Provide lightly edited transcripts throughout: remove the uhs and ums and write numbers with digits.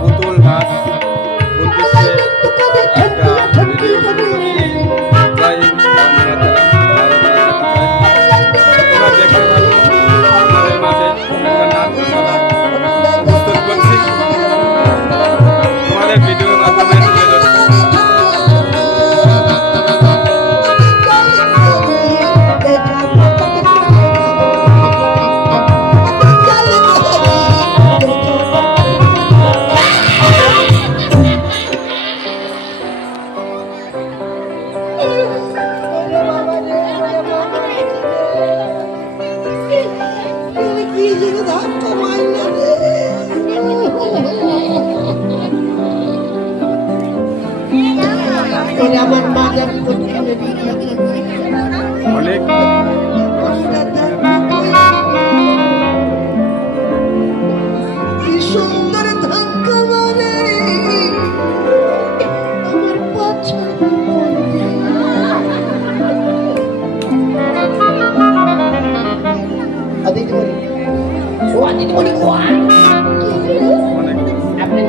পুতুল নাচ উদ্দেশ্যে একটা ভিডিও শুরু করছি। তাই তোমরা দেখতে থাকো, তোমাদের মাঝে একটা নাচ প্রস্তুত করছি তোমাদের ভিডিওর মাধ্যমে তুলে ধরছি। অনেক সুন্দর ধাক্কা মারে আমার পাছা আপনার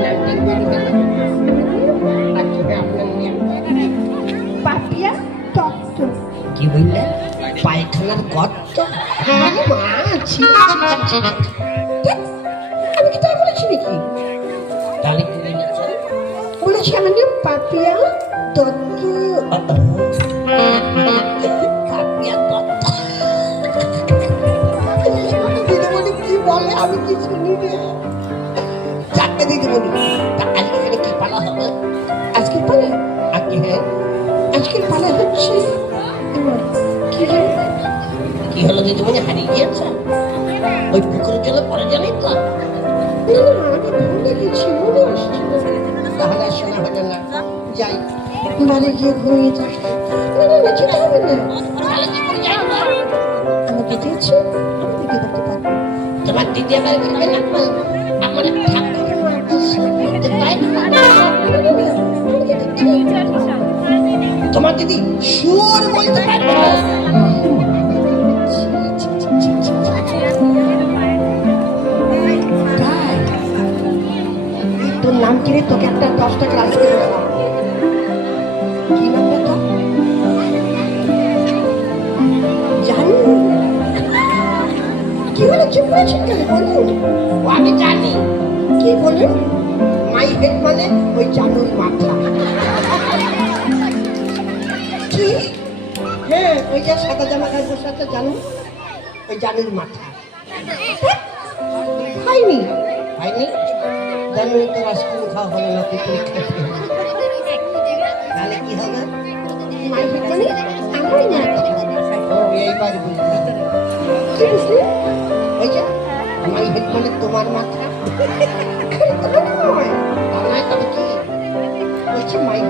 পাপিয়া তত্ত্ব কি বললেন? পায়খানার গর্ত? হ্যাঁ মা, আমি কি তাই বলেছি নাকি? তাহলে কি বলেছি? আমার নাম পাপিয়া দত্ত। পাপিয়া দত্ত দিদিমণি কি বলে আমি কি শুনি রে? চারটে দিদিমণি, আজকে এখানে কি পালা হবে? আজকের পালা? আজকে হ্যাঁ, আজকের পালা হচ্ছে কি হলো দিদিমণি? হারিয়ে গিয়েছে ওই পুকুরের জলে পড়ে জানি তো? ভুলে গেছি, মনে আসছে। তাহলে শোনা হবে না, যাই বাড়ি গিয়ে ঘুমিয়ে থাকি। যেতে হবে না, আমি দেখেছি, আমি দেখে দেখতে পারবো। তোমার দিদি আবার ঘুরবে না? আমার তোমার দিদি সুর বলতে পারবে না? তোর নাম কি রে? তোকে একটা 10 টাকা আইসক্রিম দেবো। কি নামটা তো জানি? কি বলে চুপ করেছেন কেন? বলুন। ও আমি জানি। কি বলুন? মাই হেড মানে ওই জানুর মাথা। কি? হ্যাঁ, ওই যে সাদা জামা গায়ে বসে আছে জানু, ওই জানুর মাথা। খাইনি খাইনি জানু তো আইসক্রিম খাওয়া হলো না, তাহলে কি হবে? মাই হেড মানে আমারই মাথা। ও এইবার বুঝলাম। কি বুঝলি? ওই যে মাই হেড মানে তোমার মাথা।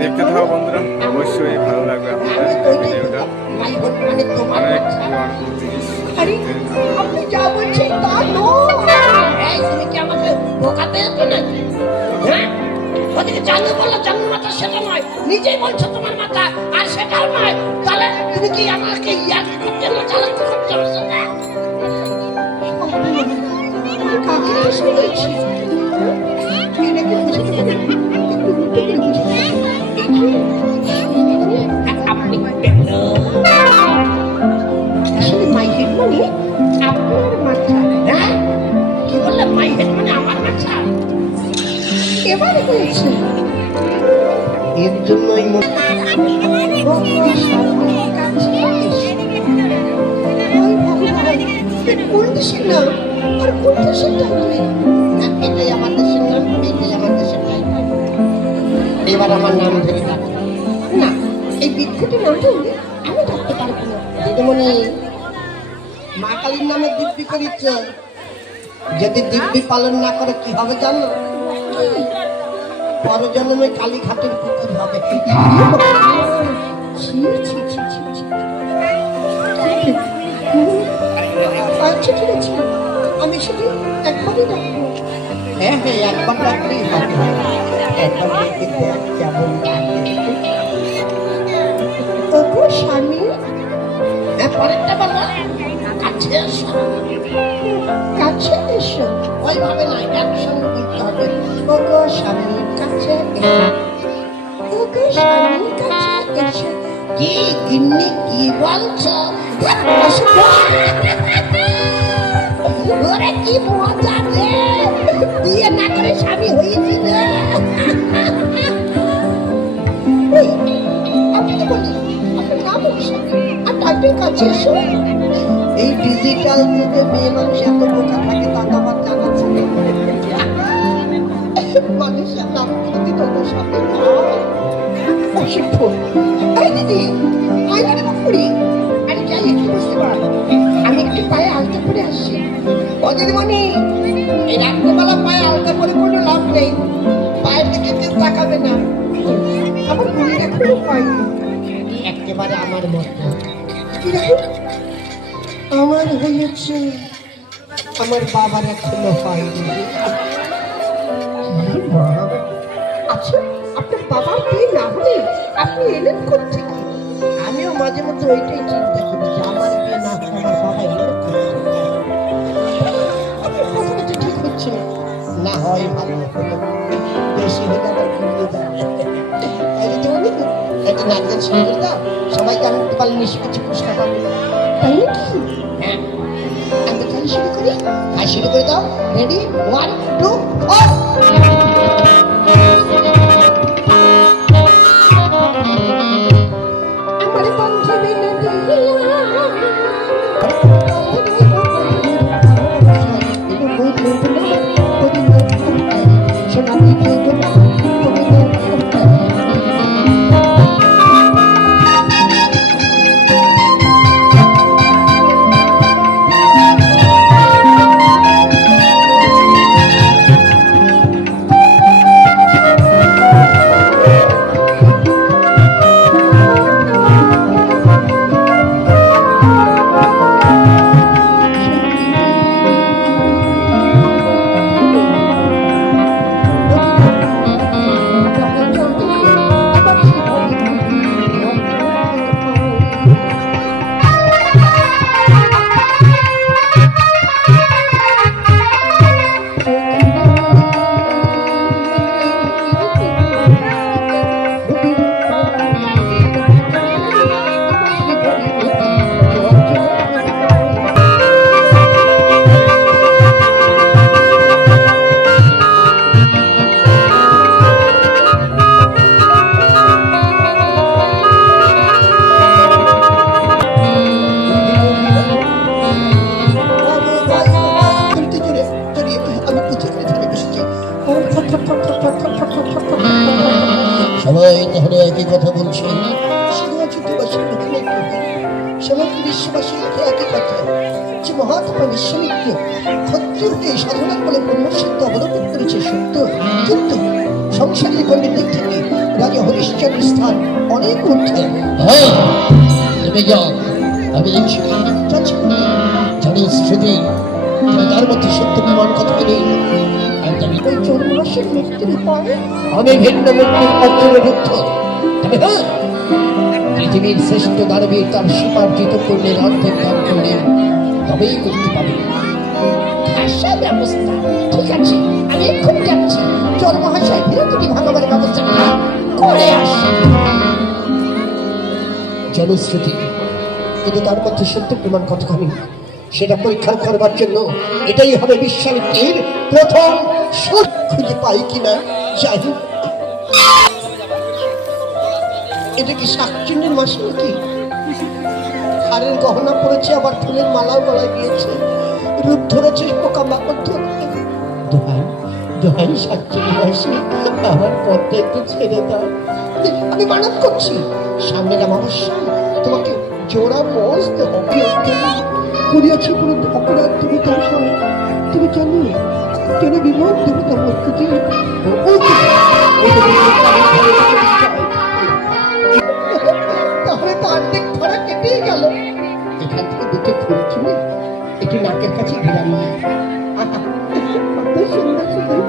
দেখতে থাকো বন্ধুরা, অবশ্যই ভালো লাগবে আপনাদের ভিডিওটা। অনেক আপনি যা বলছেন তা নয়। তুমি কি আমাকে বোকাতে যাচ্ছ নাকি? হ্যাঁ, ওদিকে জানু বললো জানুর মাথা, সেটা নয়। নিজেই বলছো তোমার মাথা, আর সেটাও নয়। তাহলে তুমি কি আমাকে ইয়াদ করতে না চালাতে করতে পারছো না? কাকে শুনেছি এটা কি বুঝতে পারি? আপনি আসলে মাই হেড মানে আপনার মাথা। হ্যাঁ, কি বললাম? মাই হেড মানে আমার মাথা। এবারে হয়েছে এর জন্যই কোন দেশের নাম আর কোন দেশের নাম? এটাই আমার দেশের নাম, এটাই আমার দেশের নাম। এবার আমার নাম ধরে ডাকো না, এই বিদ্যুটি নাম ধরলে আমি ডাকতে পারবো না। দিদিমণি, মা কালীর নামে দিব্যি করিচ্ছ, যদি দিব্যি পালন না করে কি হবে জানো? পরজন্মে কালী ঘাটের পুকুর হবে। আচ্ছা ঠিক আছে, আমি শুধু একবারই ডাকবো। হ্যাঁ হ্যাঁ, একবার ডাকলেই হবে। একবার ডেকে দেখ কেমন ডাকে। তবু স্বামী, হ্যাঁ পরেরটা বলো। কাছে এসো, কাছে এসো। ও ওইভাবে নয়, একসঙ্গে বলতে হবে। ওগো স্বামীর কাছে এসো, ওগো স্বামীর কাছে এসো। কি গিন্নি কি বলছো? ওরে কি মজা রে, বিয়ে না করে স্বামী হয়েছি রে। আপনি তো বললেন আপনার নাম স্বামী, আর ডাক্তারের কাছে এসো। এই ডিজিটাল যুগে মেয়ে মানুষ এত বোকা থাকে তা তো আমার জানা ছিল। মানুষের নাম যদি তোদের সাথে অসভ্য। এই দিদি আইলারে মুখ করি, আরে যাই একটু বুঝতে পারো, আমি একটু পায়ে আলতা পরে আসছি। ও দিদিমণি, এই রাত্রেবেলা পায়ে আলতা পরে কোনো লাভ নেই, পায়ের দিকে কেউ তাকাবে না। আমার ঘুরে এখনো পাইনি, একেবারে আমার মতো। কি দেখো আমার হয়েছে, আমার বাবার এখনো হয়নি। আচ্ছা, আপনার বাবার বিয়ে না হলে আপনি এলেন কোত্থেকে? আমিও মাঝে মধ্যে ওইটাই চিন্তা করি যে আমার বিয়ে না হলে আমার বাবা এলেন কোত্থেকে। আপনার কথাটা তো ঠিক হচ্ছে না, হয় ভালো হলো, বেশি হলে আবার ঘুরিয়ে দেয়। একটা নাচগান শুরু করে দাও, সবাই জানতে পারলে নিশ্চয় কিছু পুরস্কার পাবে, তাই নাকি? হ্যাঁ, আমি তাহলে শুরু করি। আর শুরু করে দাও, রেডি, 1 2 4। আমার বন্ধু সবাই তাহলে একই কথা বলছেন। সমগ্র বিশ্ববাসীর মুখে একই কথা যে মহাত্মা বিশ্বমিত্র ক্ষত্রিয়কে সাধনার বলে ব্রহ্মসিদ্ধ অবলম্বন করেছে সত্য, কিন্তু সংসারের গণ্ডির দিক থেকে রাজা হরিশ্চন্দ্রের স্থান অনেক ঊর্ধ্বে। হ্যাঁ, তুমি যাও, আমি দেখছি জানি স্মৃতি তার মধ্যে সত্য প্রমাণ কথা নেই। ওই চৌর্মাসের মৃত্যুর পর আমি ভিন্ন মৃত্যুর অর্জুনের রুদ্ধ। তবে হ্যাঁ, পৃথিবীর শ্রেষ্ঠ দানবীর তার সুপার্জিত পূর্ণের অর্ধেক দান করলে তবেই মুক্তি পাবে। ভাষা ব্যবস্থা ঠিক আছে, আমি এক্ষুনি যাচ্ছি, চোর মহাশয় বিরতি ভাঙাবার ব্যবস্থা করে আসি। জনশ্রুতি, কিন্তু তার মধ্যে সত্য প্রমাণ কতখানি সেটা পরীক্ষা করবার জন্য এটাই হবে বিশ্বামিত্রের প্রথম শোধ। খুঁজে পাই কিনা যাই। এটা কি শাকচুন্নির মাসি নাকি? হারের গহনা পড়েছে, আবার ফুলের মালাও গলায় দিয়েছে, রূপ ধরেছে পোকা মাকড় ধরতে। দোহাই দোহাই শাকচুন্নি মাসি, আমার পথটা একটু ছেড়ে দাও। আমি মানত করছি, সামনের অমাবস্যায় তোমাকে জোড়া মস্ত করিয়াছি কোনো অপরাধ তুমি তার পরে। তুমি জানো কেন বিমোদ দেবতার মধ্যে তাহলে তো অর্ধেক খরা কেটেই গেল। এখান থেকে দুটো ফুল কিনে একটু নাকের কাছে ঘিরাম না। সুন্দর সুন্দর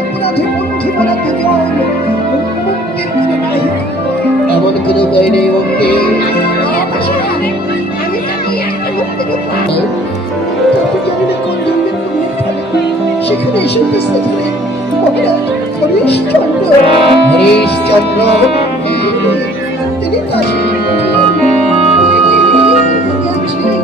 অপরাধে বন্ধি করা দুজন মুক্তির কোনো উপায় নেই মুক্তি। আমি জানি একটা মুক্তির উপায়। তারপর জানি না কোন জন্মের পুণ্যের ফলে সেখানে এসে উপস্থিত হলেন মহারাজ হরিশ্চন্দ্র। হরিশ্চন্দ্র তিনি কাশী আমি তোমাকে চিনি।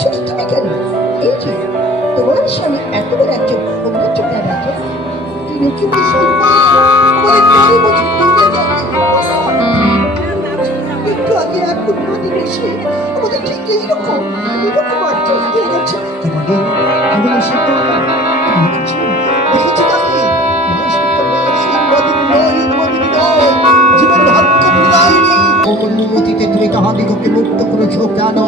শুধু তুমি কেন, এই যে তোমার স্বামী এত বড় একজন অন্যান্য রাজা, তিনি কিন্তু একটু আগে এক নদী এসে আমাদের ঠিক এইরকম আশ্চর্য হয়ে গেছে। দেখেছি তাকে জীবন ভাগ্য বিদায়নি। অনুমতিতে তুমি তাহাদিগকে মুক্ত করেছ কেন?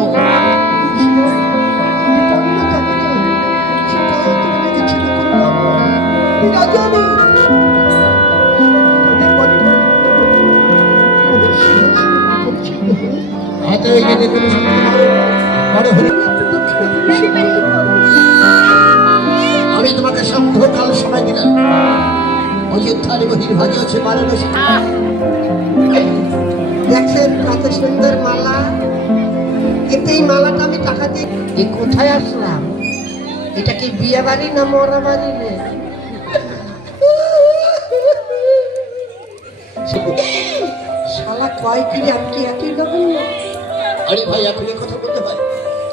হাতে গেলে তুমি আমি তোমাকে সভ্যকাল সময় দিলাম। অযোধ্যার বহির্ভাগে হচ্ছে বারাণসী। দেখছেন কত সুন্দর মালা, কিন্তু এই মালাটা আমি টাকা দিয়ে এই কোথায় আসলাম? এটা কি বিয়ে বাড়ি না মরা বাড়ি রে? শালা কয় কি আমি কি একই রকম না? আরে ভাই এখন এই কথা বলতে হয়?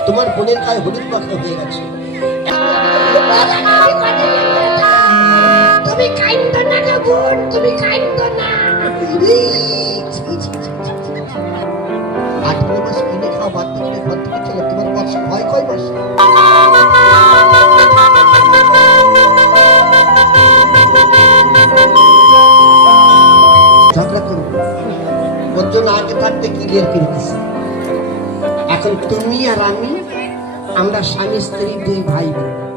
তোমার বোনের গায়ে হলুদ মাখা হয়ে গেছে। তুমি কাইন্দ না গো বোন, তুমি কাইন্দ না। 18 মাস কিনে খাওয়া বাধ্য করে ঘর থেকে চলে, তোমার বয়স ভয় কয় মাস? ঝগড়া করবো ওর জন্য আগে থাকতে ক্লিয়ার করে দিচ্ছি। এখন তুমি আর আমি, আমরা স্বামী স্ত্রী দুই ভাই বোন।